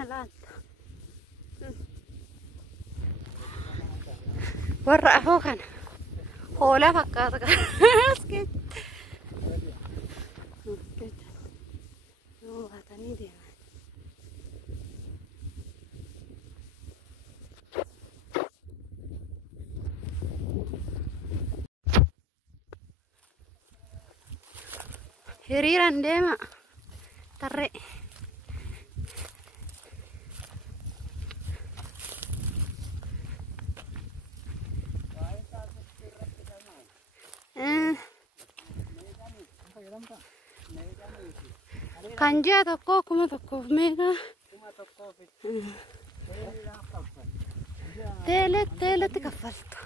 kana laata. Warra afoo kana. Hoolaa fakkaata kana. Yoo baatanii deeman. Hiriiraan deema. Tarree. Kan ji'a tokko kuma tokkoof meeqa? Teeletti kaffaltu.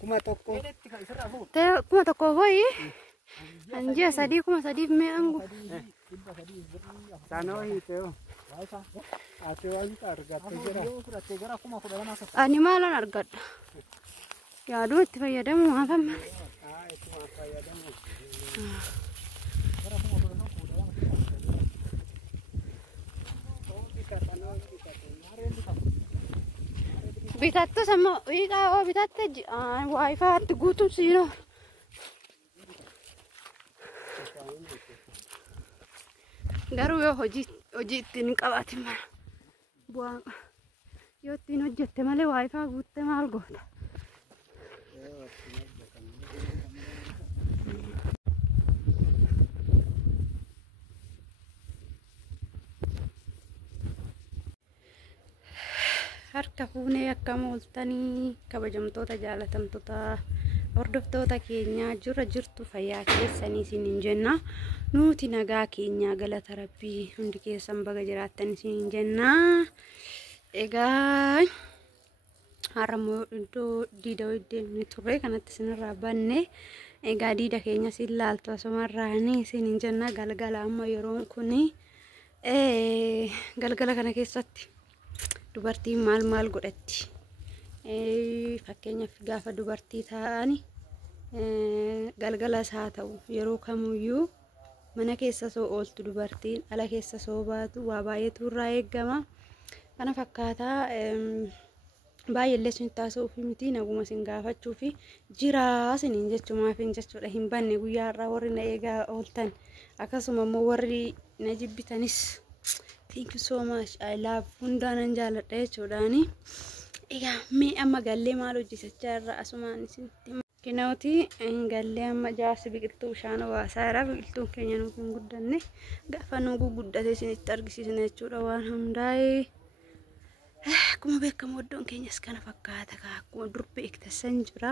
Kuma tokko. Kuma tokkoof ho'i? Kan ji'a sadii kuma sadiif meeqan gu? Sana hiitee ati waan argattee jira. Ani maalan argadha? Yaaduu itti fayyadamu maafan malee. Bitattu sama wiiqaa oo bitatte waayifaatti guutuun siinoo. Garuu yoo hojii ittiin qabaatin mala bu'aa yoo ittiin hojjette malee waayifaa guutte maal goota? Harka fuunee akkam ooltanii kabajamtoota jaalatamtoota hordoftoota keenya jirtu fayyaa keessanii isiniin jenna. Nuti nagaa keenya galata rabbii hundi keessan baga jiraattan isiniin jenna. Egaa har'ammoo iddoo diida deemnee turre kanatti isinirraa banne. Egaa diida keenya siin laaltu asumarraanii isiniin jenna. Galgala amma yeroon kuni galgala kana keessatti dubartiin maal godhatti? Fakkeenyaaf gaafa dubartii ta'ani galgalas haa ta'u yeroo kamuyyuu mana keessa soo ooltu dubartiin ala keessa soo baatu waa baay'eetu irraa eegama. Kana fakkaataa baay'eellee sun taasisuuf miti naguma sin gaafachuu fi jiraa siniin jechuumaaf jechuudha hin banne guyyaa irraa warri na eegaa ooltan akkasuma immoo warri na jibbitanis thank you so much I love hundaanan jaaladha jechuudhaani. Egaa mee amma gallee maal hojjisachaa irra asumaan isinitti kinaawti gallee amma jaarsi biqiltuu bishaan hawaasaa irraa biqiltuun keenya nuuf hin guddanne gaafa nu guguddate isinitti argisiisna jechuudha waan hundaa'ee. Akkuma beekamu iddoon keenyas kana fakkaata akkuma dur beektasan jira.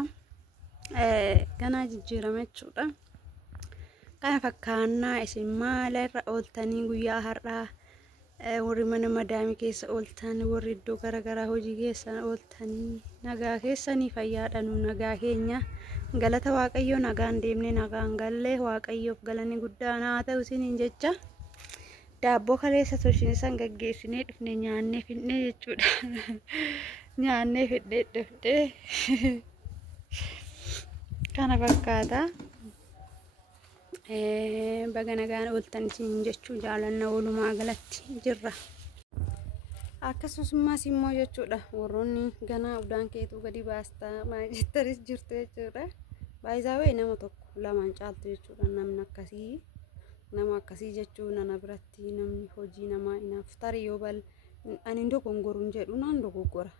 Ganaa jijjiirama jechuudha. Kana fakkaannaa isin maal irra ooltanii guyyaa har'aa warri mana madaamii keessa ooltan warri iddoo garaagaraa hojii keessa ooltanii nagaa keessanii fayyaadhanu nagaa keenya galata waaqayyoo nagaan deemne nagaan gallee waaqayyoof galanni guddaan haa ta'u isiniin jecha. Daabboo kaleessa toshin san gaggeessinee dhufne nyaannee fidnee jechuudha. Nyaannee fidnee dhufne kana fakkaata. Baga nagaan ooltan isiniin jechuu jaalanna walumaa galatti jirra. Akkasumas immoo jechuudha warroonni ganaa udaan keetuu gadi baastaa maal jettanis jirtu jechuudha. Baay'isawee nama tokko lamaan caaltu jechuudha nama akkasii jechuun nana biratti namni hojii namaa inaaf tarii yoo bal ani dogongoruun jedhu naan dogoggora.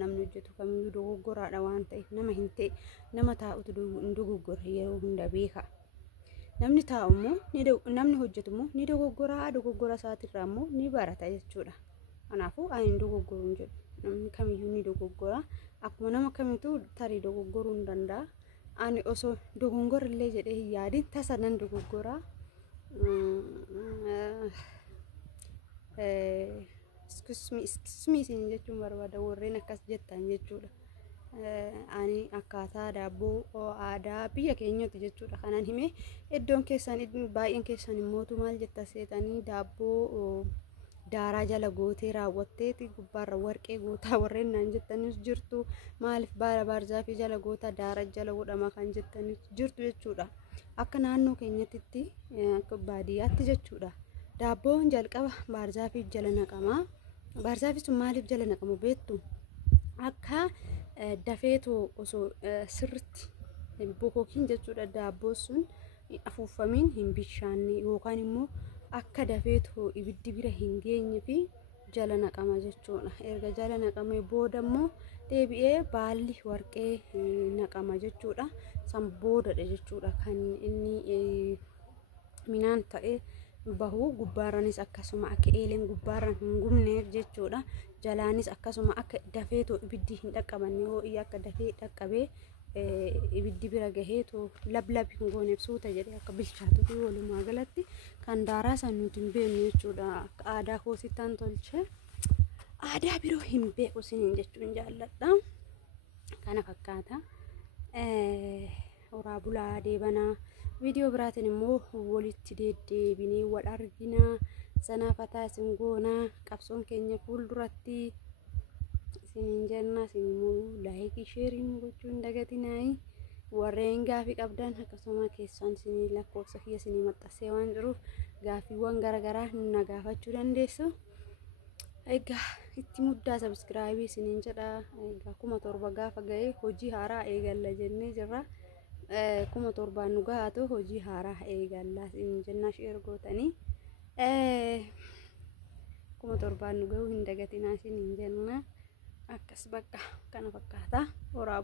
Namni hojjetu kamiyyuu dogoggoraadha waan ta'eef nama hin ta'e nama taa'utu dogoggora yeroo hunda beeka. Namni taa'u immoo namni hojjetu immoo ni dogoggora isaatirraa immoo ni barata jechuudha. Kanaafuu ani dogoggoruun jedhu namni kamiyyuu ni dogoggora. Akkuma nama kamitu tarii dogoggoruu hin danda'a. Ani osoo dogongorrillee jedhee hin yaadin tasa nan dogoggora. Excuse me isin jechuun barbaada warreen akkas jettan jechuudha. Ani akkaataa daabboo aadaa biyya keenyaatti jechuudha kanan hime iddoon keessan baay'een keessan immoo maal jetta seetanii daabboo daaraa jala gootee raawwatteeti gubbaarra warqee gootaa warreen naan jettanis jirtu maaliif baara baarzaafi jala goota daara jala godhama kan jettanis jirtu jechuudha. Akka naannoo keenyatti akka baadiyyaatti jechuudha. daabboon jalqaba baarzaafiif jala naqama. Baarzaafi sun maaliif jala naqamu beektu? Akka dafeetoo osoo sirriitti bokokiin jechuudha daabboon sun afuufamiin hin bishaanne yookaan immoo akka dafeetoo ibiddi bira hin geenye fi jala naqama jechuudha. Erga jala naqamee booda immoo deebi'ee baalli warqee naqama jechuudha. San boodadha jechuudha kan inni minaan ta'ee bahu. Gubbaarranis akkasuma akka eeleen gubbaarraan hin gubneef jechuudha. Jalaanis akkasuma akka dafeetoo ibiddi hin dhaqqabanne hoo'ii akka dafee dhaqqabee ibiddi bira gaheetoo lablab hin gooneef suuta jedhee akka bilchaatu fi walumaa galatti kan daaraa san nuti hin beeknu jechuudha. Akka aadaa koosittaan tolchee aadaa biroo hin beeku isiniin jechuun jaalladha. Kana fakkaata. Horaa bulaa deebanaa. Viidiyoo biraatiin immoo walitti deddeebinee wal argina. Sanaafataa isin goonaa. Qabsoon keenya fuulduratti isiniin jenna. Isin immoo laayikii sheeriin gochuun dagatinaayi. Warreen gaafii qabdan akkasuma keessan isinii lakkoofsa kiyya isinii maxxansee waan jiruuf gaafiiwwan garaagaraa na gaafachuu dandeessu. Egaa itti muddaa sabskraayibii isiniin jedha. Egaa 7,000 gaafa ga'e hojii haaraa eegalla jennee jirra. 7,000 nu gahaatu hojii haaraa eegalla isiniin jenna sheer gootanii. 7,000 nu gahuu hin dagatinaa isiniin jenna. Akkas bakka kana fakkaata. Horaa